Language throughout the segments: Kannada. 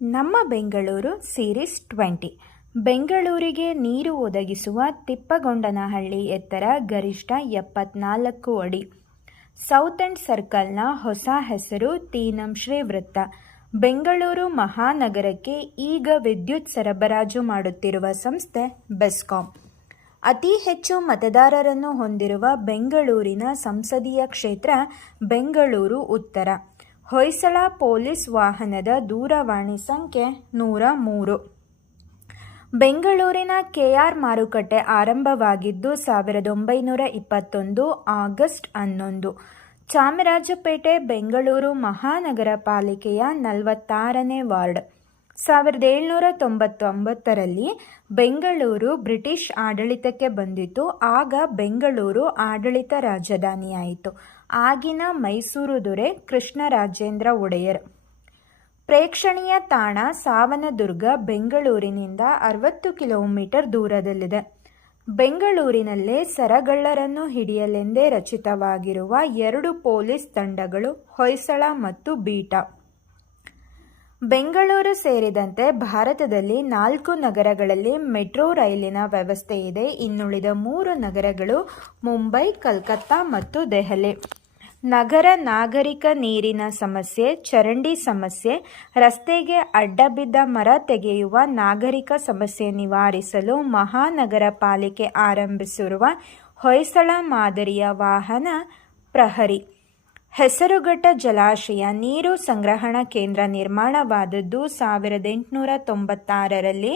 ನಮ್ಮ ಬೆಂಗಳೂರು ಸೀರೀಸ್ 20 ಬೆಂಗಳೂರಿಗೆ ನೀರು ಒದಗಿಸುವ ತಿಪ್ಪಗೊಂಡನಹಳ್ಳಿ ಎತ್ತರ ಗರಿಷ್ಠ 74 ಅಡಿ. ಸೌತ್ ಎಂಡ್ ಸರ್ಕಲ್ನ ಹೊಸ ಹೆಸರು ತೀನಂಶ್ರೀ ವೃತ್ತ. ಬೆಂಗಳೂರು ಮಹಾನಗರಕ್ಕೆ ಈಗ ವಿದ್ಯುತ್ ಸರಬರಾಜು ಮಾಡುತ್ತಿರುವ ಸಂಸ್ಥೆ ಬೆಸ್ಕಾಂ. ಅತಿ ಹೆಚ್ಚು ಮತದಾರರನ್ನು ಹೊಂದಿರುವ ಬೆಂಗಳೂರಿನ ಸಂಸದೀಯ ಕ್ಷೇತ್ರ ಬೆಂಗಳೂರು ಉತ್ತರ. ಹೊಯ್ಸಳ ಪೊಲೀಸ್ ವಾಹನದ ದೂರವಾಣಿ ಸಂಖ್ಯೆ 103. ಬೆಂಗಳೂರಿನ ಕೆಆರ್ ಮಾರುಕಟ್ಟೆ ಆರಂಭವಾಗಿದ್ದು 1921 ಆಗಸ್ಟ್ 11. ಚಾಮರಾಜಪೇಟೆ ಬೆಂಗಳೂರು ಮಹಾನಗರ ಪಾಲಿಕೆಯ 46ನೇ ವಾರ್ಡ್. 1799ರಲ್ಲಿ ಬೆಂಗಳೂರು ಬ್ರಿಟಿಷ್ ಆಡಳಿತಕ್ಕೆ ಬಂದಿತು. ಆಗ ಬೆಂಗಳೂರು ಆಡಳಿತ ರಾಜಧಾನಿಯಾಯಿತು. ಆಗಿನ ಮೈಸೂರು ದೊರೆ ಕೃಷ್ಣರಾಜೇಂದ್ರ ಒಡೆಯರ್. ಪ್ರೇಕ್ಷಣೀಯ ತಾಣ ಸಾವನದುರ್ಗ ಬೆಂಗಳೂರಿನಿಂದ 60 ಕಿಲೋಮೀಟರ್ ದೂರದಲ್ಲಿದೆ. ಬೆಂಗಳೂರಿನಲ್ಲೇ ಸರಗಳ್ಳರನ್ನು ಹಿಡಿಯಲೆಂದೇ ರಚಿತವಾಗಿರುವ 2 ಪೊಲೀಸ್ ತಂಡಗಳು ಹೊಯ್ಸಳ ಮತ್ತು ಬೀಟಾ. ಬೆಂಗಳೂರು ಸೇರಿದಂತೆ ಭಾರತದಲ್ಲಿ 4 ನಗರಗಳಲ್ಲಿ ಮೆಟ್ರೋ ರೈಲಿನ ವ್ಯವಸ್ಥೆ ಇದೆ. ಇನ್ನುಳಿದ 3 ನಗರಗಳು ಮುಂಬೈ, ಕಲ್ಕತ್ತಾ ಮತ್ತು ದೆಹಲಿ. ನಗರ ನಾಗರಿಕ ನೀರಿನ ಸಮಸ್ಯೆ, ಚರಂಡಿ ಸಮಸ್ಯೆ, ರಸ್ತೆಗೆ ಅಡ್ಡಬಿದ್ದ ಮರ ತೆಗೆಯುವ ನಾಗರಿಕ ಸಮಸ್ಯೆ ನಿವಾರಿಸಲು ಮಹಾನಗರ ಪಾಲಿಕೆ ಆರಂಭಿಸಿರುವ ಹೊಯ್ಸಳ ಮಾದರಿಯ ವಾಹನ ಪ್ರಹರಿ. ಹೆಸರುಘಟ್ಟ ಜಲಾಶಯ ನೀರು ಸಂಗ್ರಹಣಾ ಕೇಂದ್ರ ನಿರ್ಮಾಣವಾದದ್ದು 1896ರಲ್ಲಿ.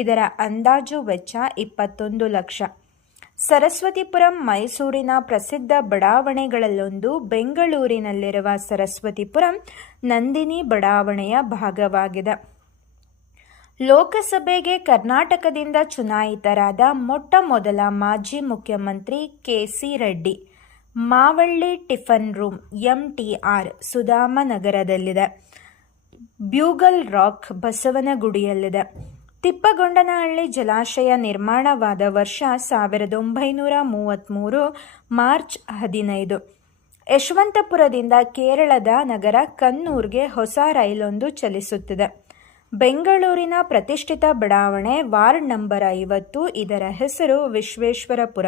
ಇದರ ಅಂದಾಜು ವೆಚ್ಚ 21 ಲಕ್ಷ. ಸರಸ್ವತಿಪುರಂ ಮೈಸೂರಿನ ಪ್ರಸಿದ್ಧ ಬಡಾವಣೆಗಳಲ್ಲೊಂದು. ಬೆಂಗಳೂರಿನಲ್ಲಿರುವ ಸರಸ್ವತಿಪುರಂ ನಂದಿನಿ ಬಡಾವಣೆಯ ಭಾಗವಾಗಿದೆ. ಲೋಕಸಭೆಗೆ ಕರ್ನಾಟಕದಿಂದ ಚುನಾಯಿತರಾದ ಮೊಟ್ಟ ಮೊದಲ ಮಾಜಿ ಮುಖ್ಯಮಂತ್ರಿ K C. Reddy. Mavalli tiffin room MTR ಸುಧಾಮನಗರದಲ್ಲಿದೆ. ಬ್ಯೂಗಲ್ ರಾಕ್ ಬಸವನಗುಡಿಯಲ್ಲಿದೆ. ತಿಪ್ಪಗೊಂಡನಹಳ್ಳಿ ಜಲಾಶಯ ನಿರ್ಮಾಣವಾದ ವರ್ಷ 1933 ಮಾರ್ಚ್ 15. ಯಶವಂತಪುರದಿಂದ ಕೇರಳದ ನಗರ ಕನ್ನೂರ್ಗೆ ಹೊಸ ರೈಲೊಂದು ಚಲಿಸುತ್ತಿದೆ. ಬೆಂಗಳೂರಿನ ಪ್ರತಿಷ್ಠಿತ ಬಡಾವಣೆ ವಾರ್ಡ್ ನಂಬರ್ 50. ಇದರ ಹೆಸರು ವಿಶ್ವೇಶ್ವರಪುರ.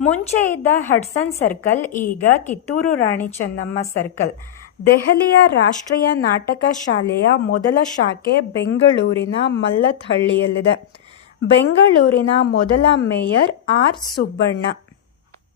ಮುಂಚೆ ಇದ್ದ ಹಡ್ಸನ್ ಸರ್ಕಲ್ ಈಗ ಕಿತ್ತೂರು ರಾಣಿ ಚೆನ್ನಮ್ಮ ಸರ್ಕಲ್. ದೆಹಲಿಯ ರಾಷ್ಟ್ರೀಯ ನಾಟಕ ಶಾಲೆಯ ಮೊದಲ ಶಾಖೆ ಬೆಂಗಳೂರಿನ ಮಲ್ಲತ್ಹಳ್ಳಿಯಲ್ಲಿದೆ. ಬೆಂಗಳೂರಿನ ಮೊದಲ ಮೇಯರ್ ಆರ್. ಸುಬ್ಬಣ್ಣ.